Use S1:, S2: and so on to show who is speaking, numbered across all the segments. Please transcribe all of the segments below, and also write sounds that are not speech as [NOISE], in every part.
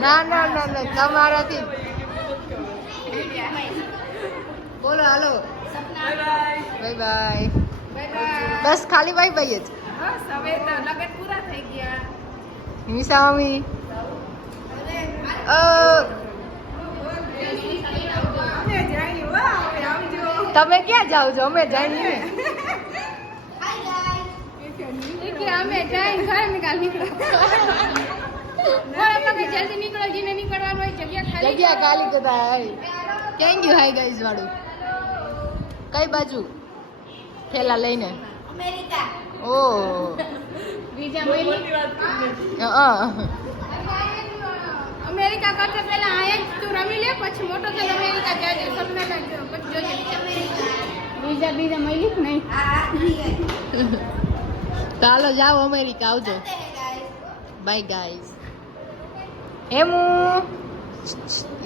S1: ના ના ના ના તમારાથી. બોલો હાલો. બાય બાય બસ ખાલી બાય બાય જ. નિમિષા મમ્મી. અ, તમે ક્યાં જાઓ છો? અમે જાય
S2: અમે ટ્રાઈન ઘરે નીકાળ નીકળો કે જલ્દી નીકળો જીને નીકળવાનું હોય જગ્યા ખાલી
S1: જગ્યા ખાલી કદા hi. Thank you hi guys વાળું? કઈ બાજુ? થેલા લઈને? ઓ.
S2: બીજા મહિને.
S1: હા
S2: અમેરિકા કરતા પહેલા અહીંયા જ તું રમી લે પછી મોટો થઈને અમેરિકા જાજે સપના લાગ્યો પછી જોજે. બીજા બીજા મળી નહીં.
S1: હાલો જાઓ અમેરિકા આવજો. બાય ગાઈઝ એમ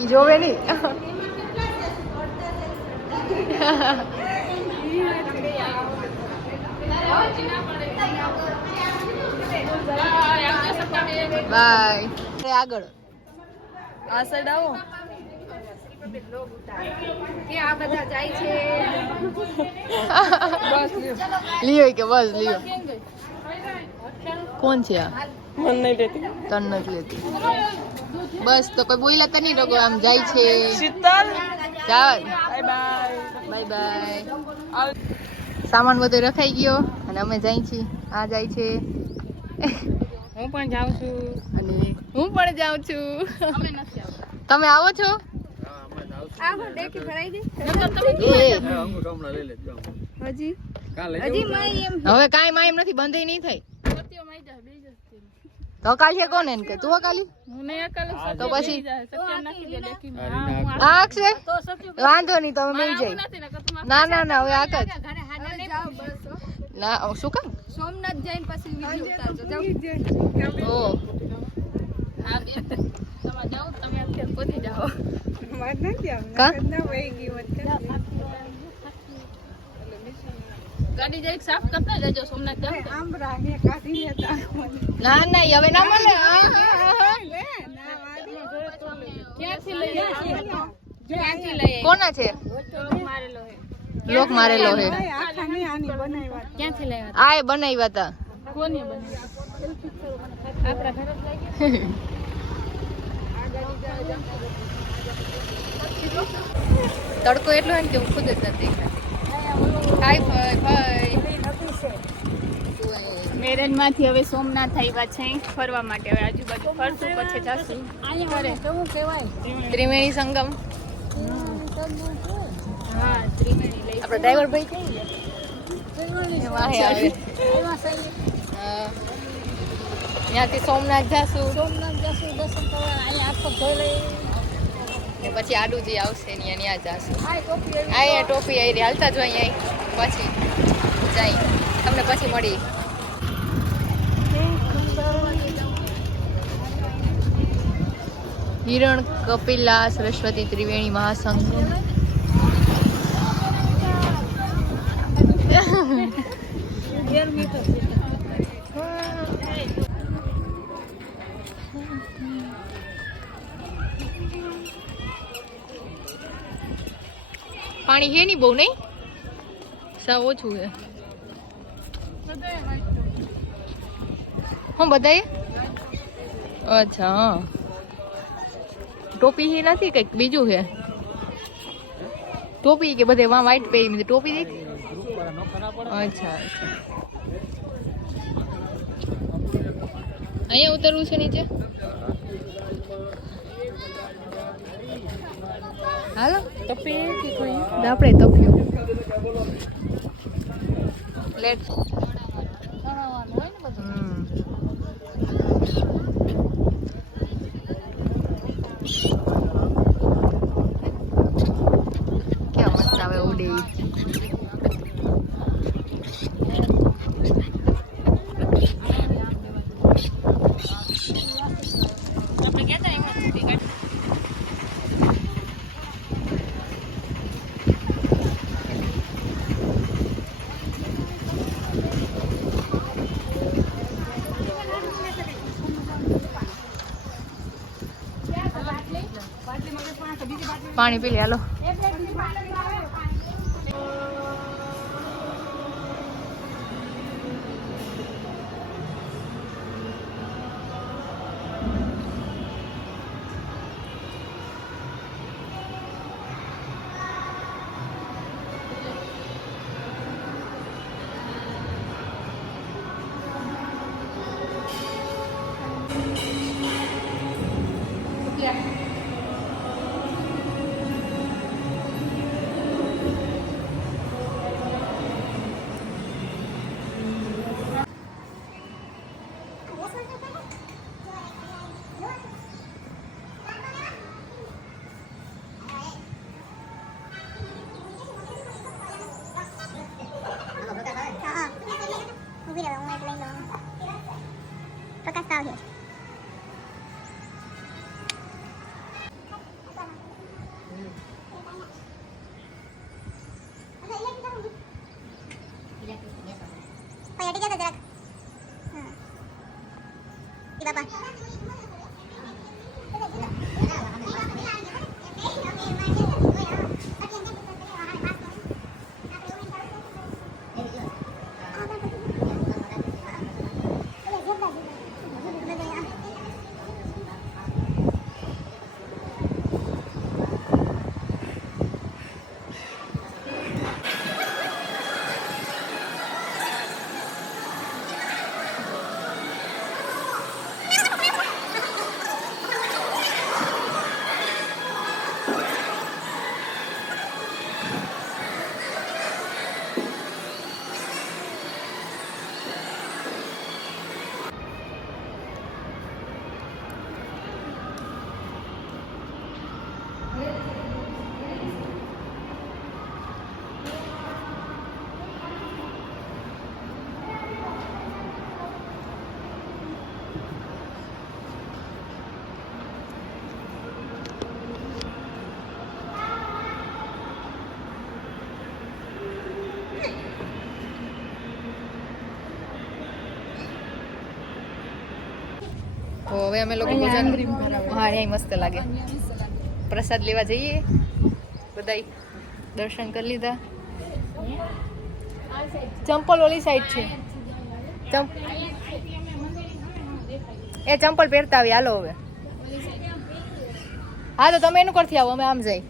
S1: ઈ જોવે નહીં બાય આગળ. આ સાઈડ આવો.
S2: કે આ બધા જાય છે. [LAUGHS]
S1: લિયો. કે બસ લિયો. કોણ છે આ?
S3: મન નહીં લેતી
S1: તન નથી લેતી બસ તો કોઈ બોલ્યા તો નહીં લોકો આમ જાય છે.
S3: શીતલ.
S1: જાવ
S3: બાય બાય
S1: બાય બાય સામાન બધો રખાઈ ગયો અને અમે જાય છીએ. આ જાય છે.
S3: હું પણ જાઉં છું.
S1: અને હું પણ જાઉં છું.
S2: અમે નથી આવતા.
S1: તમે આવો છો?
S2: હવે હું દેખી ભરાઈ ગઈ
S1: એ.
S2: હજી? હજી મારી એમ
S1: હવે કાંઈ માયમ નથી બંધ નહીં થાય
S2: પોતીઓ મારી જા બેસી જશે
S1: તો કાલી કોણ એને કે? તું કાલી?
S2: મને નહીં
S1: તો પછી? અક્ષય વાંધો નહીં તમે મળી જાય
S2: નથી ને કતું
S1: ના ના ના હવે આક જ
S2: ઘરે હાજર જાઓ બસ
S1: ના શું કામ?
S2: સોમનાથ જઈને પછી વિડિયો ઉતારજો જાઓ.
S1: ઓ
S2: હા બે તમે જાઓ તમે અત્યારે પોતી જાઓ.
S1: કા?
S2: ગાડી સાફ કરતા જજો સોમનાથ
S1: ના.
S2: ક્યાંથી લઈ ક્યાંથી લઈ
S1: કોના છે?
S2: મારેલો હે
S1: લોક મારેલો હે
S2: ક્યાંથી લઈ
S1: આ એ બનાવ્યા હતા
S2: કોની બની આપણા ઘરે જ [LAUGHS]
S1: તડકો એટલો હોય ને કે હું ખુદ જ નથી હાય ભાઈ ભાઈ
S2: મેરેજમાંથી હવે સોમનાથ આવ્યા છે ફરવા માટે. હવે આજુબાજુ ફરશું પછી જશું. કહેવાય
S1: ત્રિવેણી સંગમ.
S2: હા ત્રિવેણી લઈ
S1: ડ્રાઈવર ભાઈ કઈ વાહે આવે. હા. ત્યાંથી સોમનાથ જાશું. ને પછી આડુજી આવશે ને ત્યાં જાશું આ અહીંયા ટોપી આવી રહી હાલતા હોય અહીંયા. પછી જાય. તમને પછી મળી. હિરણ કપિલા સરસ્વતી ત્રિવેણી મહાસંઘ પાણી હે નહીં બહુ નહીં? સાવ ઓછું હે. હું બધાએ? અચ્છા, હા. ટોપી હે નથી કંઈક? બીજું છે ટોપી કે બધે વાં વ્હાઈટ પહેરી ટોપી દેખી? અચ્છા. અહીંયા ઉતરવું છે નીચે? હાલો.
S3: તપી કે કોઈ?
S1: આપણે તપ્યું લેટ.
S2: ચડાવવાનું હોય ને બધું
S1: કેવા મસ્ત આવે ઉડે ઈ.
S2: આપણે ગયા હતા એમાં સુધી કાઢી
S1: પાણી પી લે હાલો.
S2: એ
S4: પ્રકાશ તાવ છે ભાઈ હટી જતો જરાક હા ઈ
S1: તો હવે અમે લોકો ભોજન હા અહીંયા મસ્ત લાગે. પ્રસાદ લેવા જઈએ. બધાય દર્શન કરી લીધા. ચંપલ ઓલી સાઈડ છે. એ ચંપલ પહેરતા આવી હાલો હવે. હા તો તમે એનું કરતી આવો? અમે આમ જઈ.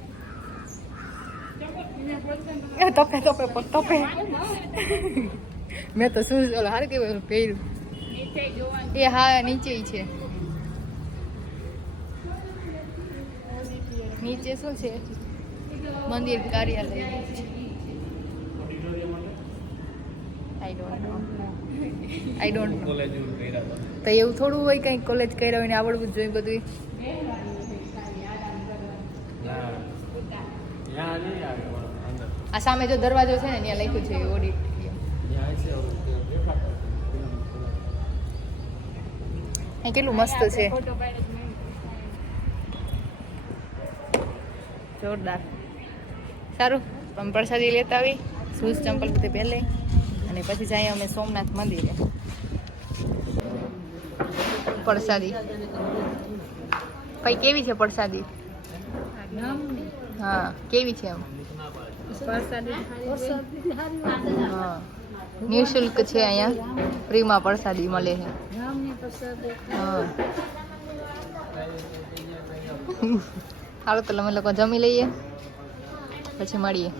S1: એ તપે તપે તપે. મેં તો શું હારું કેવું પહેર્યું? એ હા નીચે છે. નીચે શું છે? મંદિર કાર્યાલય. I don't know I don't know તો એવું થોડું હોય કંઈ કોલેજ કર્યા હોય ને આવડવું જ જોઈએ બધું આ સામે જો દરવાજો છે ને ત્યાં લખ્યું છે ઓડિટોરિયમ અહીં કેટલું મસ્ત છે. જોરદાર. સારું અમે પ્રસાદી લેતા આવી શૂઝ ચંપલ બધું પહેલે. અને પછી જઈએ અમે સોમનાથ મંદિરે. પ્રસાદી. ભાઈ કેવી છે પ્રસાદી? હા કેવી છે એમ? હા. નિઃશુલ્ક છે અહીંયા. ફ્રીમાં પ્રસાદી મળે છે. હાલો, તો અમે લોકો જમી લઈએ. પછી મળીએ.